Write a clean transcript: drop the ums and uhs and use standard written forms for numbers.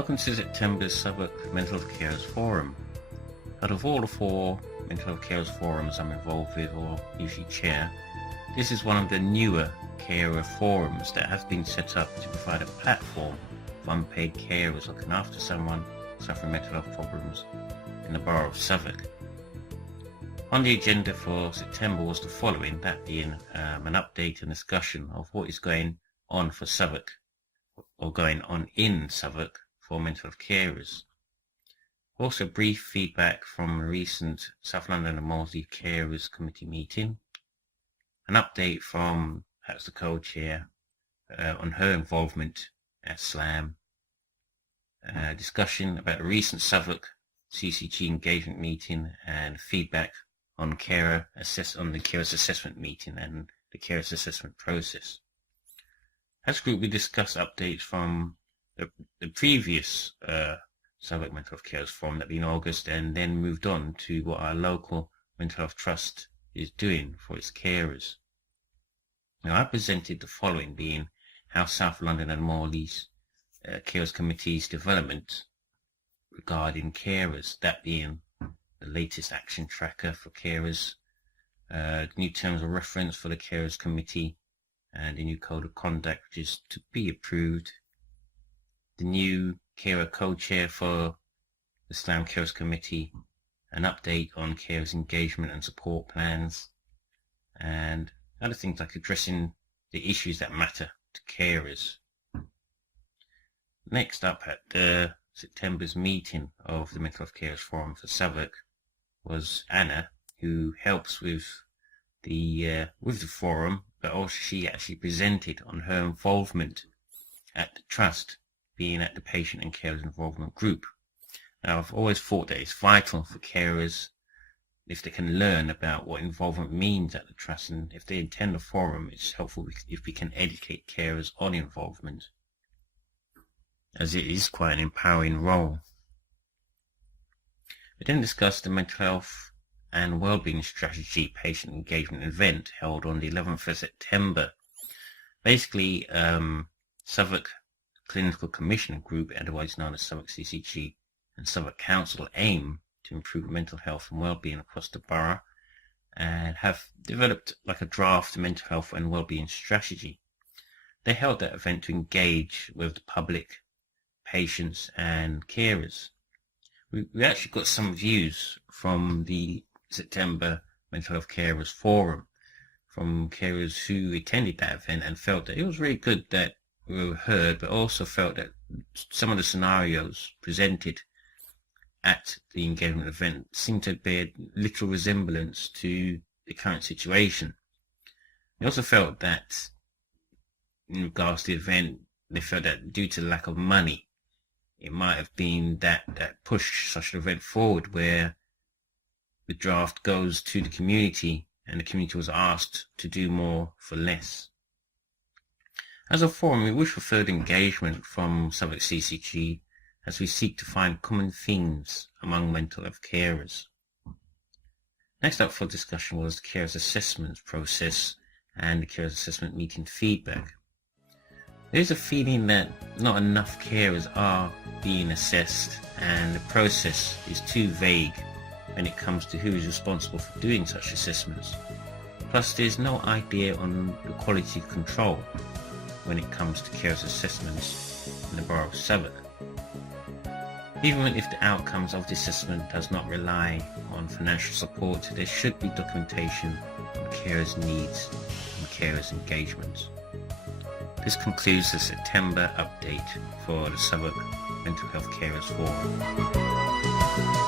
Welcome to September's Southwark Mental Health Carers Forum. Out of all the 4 mental health carers forums I'm involved with or usually chair, this is one of the newer carer forums that has been set up to provide a platform for unpaid carers looking after someone suffering mental health problems in the borough of Southwark. On the agenda for September was the following, that being an update and discussion of what is going on for Southwark, or going on in Southwark for mental health carers. Also brief feedback from a recent South London and Molesey Carers Committee meeting, an update from perhaps the co-chair on her involvement at SLAM, discussion about a recent Southwark CCG engagement meeting and feedback on the carers assessment meeting and the carers assessment process. As a group, we discussed updates from the previous Southwark Mental Health Carers Forum that being in August, and then moved on to what our local mental health trust is doing for its carers. Now, I presented the following, being how South London and Morley's Carers Committee's development regarding carers, that being the latest action tracker for carers, new terms of reference for the Carers Committee, and a new code of conduct which is to be approved, the new carer co-chair for the SLAM Carers Committee, an update on carers engagement and support plans, and other things like addressing the issues that matter to carers. Next up at the September's meeting of the Mental Health Carers Forum for Southwark was Anna, who helps with the forum, but also she actually presented on her involvement at the trust, being at the patient and carers involvement group. Now, I've always thought that it's vital for carers, if they can learn about what involvement means at the trust, and if they attend the forum, it's helpful if we can educate carers on involvement, as it is quite an empowering role. We then discussed the mental health and wellbeing strategy patient engagement event held on the 11th of September. Basically, Southwark Clinical Commission Group, otherwise known as Southwark CCG, and Southwark Council aim to improve mental health and wellbeing across the borough, and have developed like a draft mental health and wellbeing strategy. They held that event to engage with the public, patients and carers. We actually got some views from the September Mental Health Carers Forum from carers who attended that event and felt that it was really good that we were heard, but also felt that some of the scenarios presented at the engagement event seemed to bear little resemblance to the current situation. They also felt that in regards to the event, they felt that due to the lack of money, it might have been that pushed such an event forward, where the draft goes to the community and the community was asked to do more for less. As a forum, we wish for further engagement from Southwark CCG as we seek to find common themes among mental health carers. Next up for discussion was the carers assessment process and the carers assessment meeting feedback. There is a feeling that not enough carers are being assessed, and the process is too vague when it comes to who is responsible for doing such assessments. Plus, there is no idea on the quality control when it comes to carers assessments in the borough of Southwark. Even if the outcomes of the assessment does not rely on financial support, there should be documentation on carers' needs and carers' engagement. This concludes the September update for the Southwark Mental Health Carers Forum.